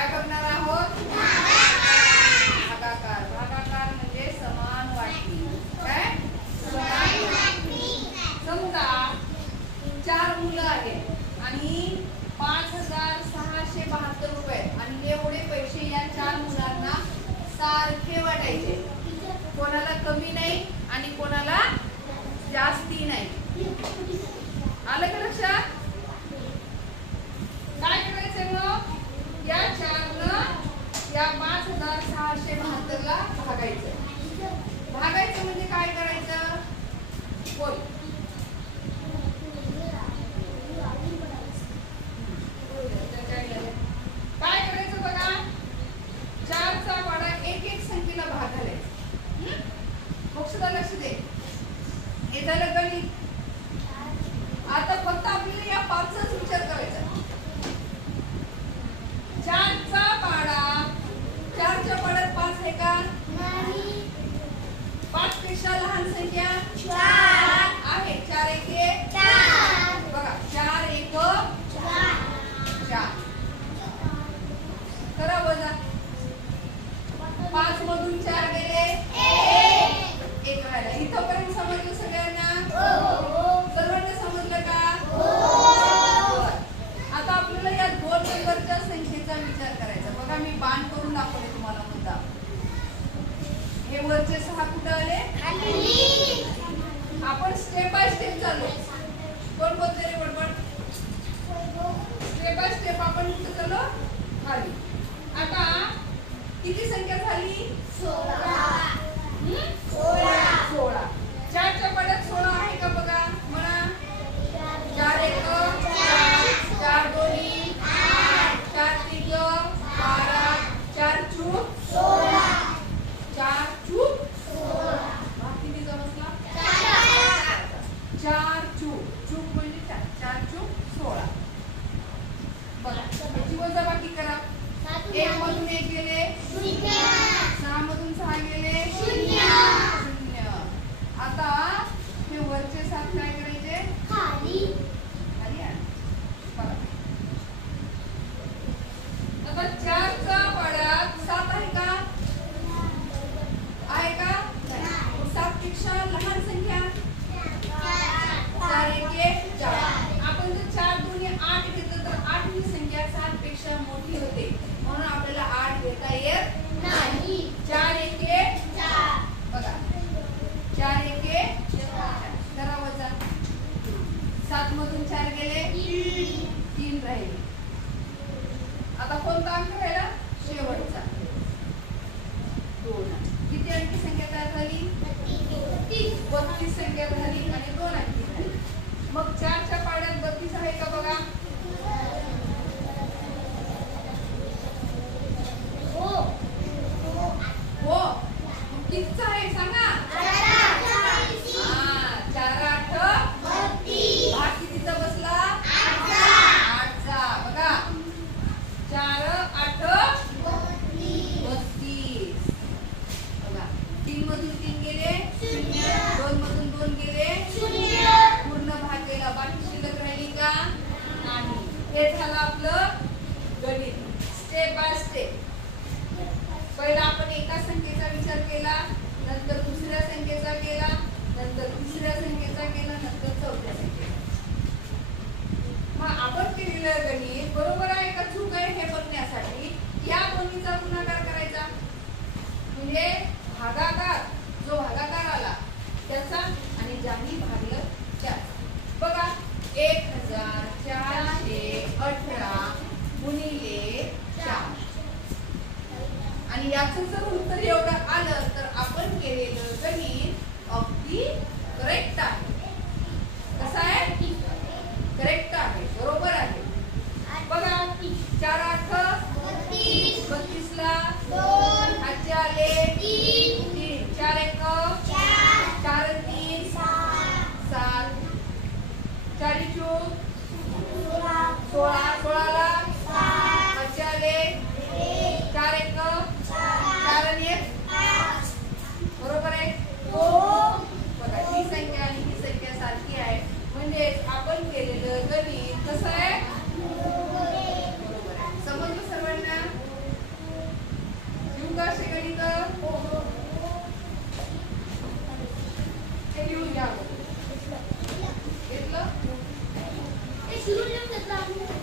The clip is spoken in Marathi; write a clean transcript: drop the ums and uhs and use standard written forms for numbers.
काय बघणार आहोत? भागाकार. भागाकार म्हणजे समान वाटणी. काय? समान वाटणी. समजा 4 मुलं आहेत आणि 5,672 रुपये आणि एवढे पैसे या 4 मुलांना सारखे वाटायचे. कोणाला कमी नाही आणि कोणाला जास्ती नाही. आलं का लक्षात? काय करायचं मग? या 4 या 5,672 ला भागायचं. भागायचं म्हणजे काय करायचं? बोल. काय करायचं बघा? 4 चा पाडा एक एक संख्येला भाग घालायचा. मग सुद्धा लक्ष दे. हे झालं गणित. आता फक्त आपल्याला या 5चाच विचार करायचा. 4 चा पाडा 4 च्या पाड्यात 5 आहे का? नाही. 5 पेक्षा लहान संख्या 4 आहे. 4 एके 4. बघा 4 एक 4. करा वजा. 5 मधून 4 गेले 1 राहिला. इथपर्यंत समजलं सगळ्यांना? सर्वांना समजलं का? आता आपल्याला या 2 नंबरच्या संख्येचा विचार करायचा. बघा मी बाण करून दाखवले तुम्हाला मुद्दा. हे वरचे 6 कुठे आले? आपण स्टेप बाय स्टेप चाललो. कोण बोलते रे बडबड? स्टेप बाय स्टेप आपण कुठे चाललो? खाली. आता किती संख्या झाली? 16. 16. 4 च्या पाड्यात 16 आहे का बघा? म्हणा. 4 एक 4. 4 दोन्ही 8. 4 त्रिक 12. 4 चूक 16. 4 चूक 16. भाग कितीचा बसला? 4 चूक. चूक म्हणजे 4. 4 चूक 16. बघा याची वजाबाकी करा. 1 मधून 1 गेले 0. 6 मधून 6 गेले 0. आता हे वरचे 7 काय करायचे? खाली खाली आण. बघा आता 4 चा पाड्यात 7 आहे का? आहे का? 7 पेक्षा लहान संख्या 4 एके 4. आपण जर 4 दोन्ही 8 घेतलं तर 8 ही संख्या 7 पेक्षा मोठी होते. म्हणून आपल्याला 8 घेता येत नाही. 4 एके 4. बघा 4 एके 4. करा वजा. 7 मधून 4 गेले 3 राहिले. आता कोणता अंक राहिला? शेवटचा 2. किती अंकी संख्या तयार झाली? 32 संख्या झाली आणि 2 अंकी झाली. मग 4 च्या पाड्यात 32 आहे का बघा? हो. कितीचा आहे सांगा? 4 8 32. भाग कितीचा बसला? 8चा. बघा 4 8 32. बघा 3 मधून 3 गेले 0. 2 मधून 2 गेले 0. पूर्ण भाग गेला. बाकी शिल्लक राहिली का? नाही. हे झालं आपलं गणित. Step by step. पहिला आपण एका संख्येचा विचार केला, नंतर दुसऱ्या संख्येचा केला, नंतर तिसऱ्या संख्येचा केला, नंतर चौथ्या संख्येचा. मग आपण केलेलं गणित बरोबर आहे का चूक आहे हे बघण्यासाठी या दोन्हीचा गुणाकार करायचा. म्हणजे भागाकार जो भागाकार आला त्याचा आणि ज्याने भागलं त्याचा. बघा 1418 गुणिले 4 आणि याचं जर उत्तर एवढं आलं तर आपण केलेलं गणित अगदी करेक्ट आहे. कसं आहे? करेक्ट आहे. बरोबर आहे. बघा 4 8 32 ला 2 हातचे आले 3. 4 1 4. 4 3 7. 4 चूक 16. 16 ला 7 हातचे आले 4 1 4 आणि 1 बरोबर आहे. हो. बघा ही संख्या आणि ही संख्या सारखी आहे. म्हणजे आपण केलेलं गणित कसं आहे? बरोबर आहे. समजलं सर्वांना? लांब